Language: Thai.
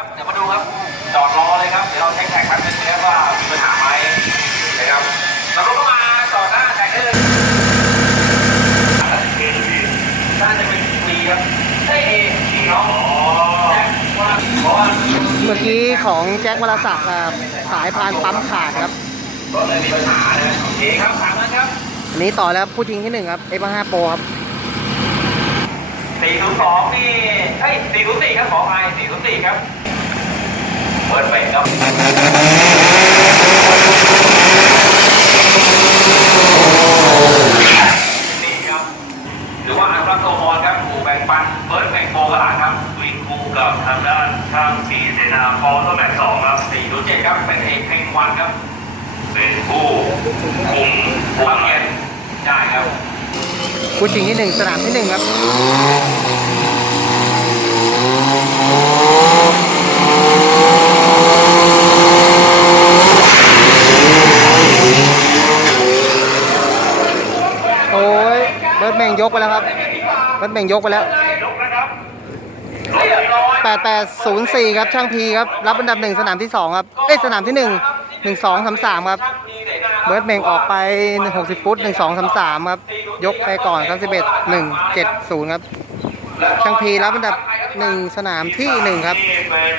ครับเดี๋ยวมาดูครับจอดรอเลยครับเดี๋ยวเราเช็คแท็กแป๊บนึงนะครับว่ามีปัญหาไหมนะครับเราก็มาจอดหน้าแท็กได้เลยน่าจะเป็นปีครับใช่เองเนาะแท็กว่าเพราะว่าเมื่อกี้ของแจ็ควรศักดิ์สายพานปั๊มขาดครับก็เลยมีปัญหานะโอเคครับถามนั้นครับอันนี้ต่อแล้วผู้ทิ้งที่หนึ่งครับเอฟห้าโปรครับ402นี่เฮ้ย404ครับขออภัย404ครับเปิดเบรกครับนี่ครับห รือว่าอัลตราโซฮอครับผูแบ่งปันเปิดแบ่งโปกระหลาครับวิ่งคู่กับทางด้านข้างปีเสนาพอต้นแบบสองครับ407ครับเป็นเอกเพลงวันครับ เป็นผู้คุมบางเย็นได้ครับผู้ชิงที่หนึ่งสนามที่หนึ่งครับโอ้ย เบิร์ดแมงยกไปแล้วครับ เบิร์ดแมงยกไปแล้วยกนะครับเรียบร้อย8804ครับ ช่างพีครับ รับอันดับหนึ่งสนามที่สองครับ เอ้ยสนามที่หนึ่งหนึ่งสองสามสามครับ เบิร์ดเมงออกไป160ฟุต1233ครับ ยกไปก่อนครับ11 170ครับ ช่างพีรับอันดับ1สนามที่1ครับนี่เป็น